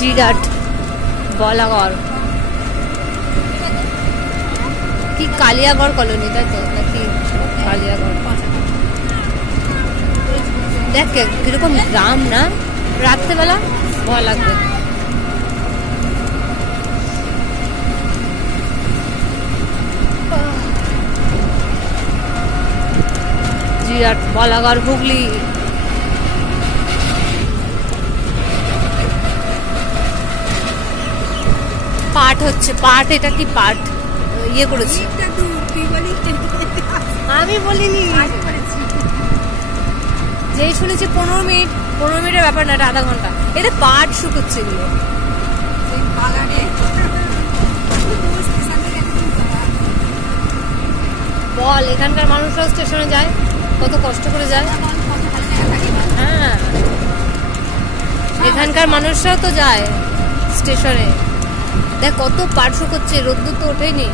জিরাট বলাগড় কি কালিয়াগড় কলোনি, তাই তো নাকি? কালিয়াগড় দেখ কিরকম গ্রাম না, রাত্রেবেলা ভয় লাগবে। জিরাট বলাগড় হুগলি। পাঠ হচ্ছে, পাঠ, এটা কি পাঠ ইয়ে করেছি? আমি বলিনি, যেই শুনেছি 15 মিনিটের ব্যাপার না, এটা আধা ঘন্টা। এটা পাট শুকোচ্ছে এগুলো। বল, এখানকার মানুষরাও স্টেশনে যায়, কত কষ্ট করে যায়। হ্যাঁ, এখানকার মানুষরাও তো যায় স্টেশনে। দেখ কত পাট শুকোচ্ছে, রোদ্দুর তো ওঠেনি।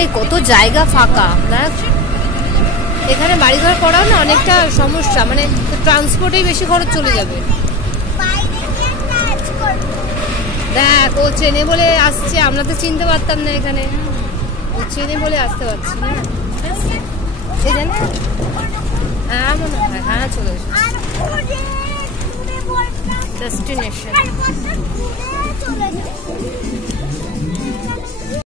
এই কত জায়গা ফাঁকা দেখ। এখানে বাড়িঘর করাও না অনেকটা সমস্যা, মানে ট্রান্সপোর্টেই বেশি খরচ চলে যাবে। দেখ ও চেনে বলে আসছে, আমরা তো চিনতে পারতাম না এখানে, ও চেনে বলে আসতে পারছি না। এই জানে, হ্যাঁ মনে হয়, হ্যাঁ চলে এসেছে ডেস্টিনেশন।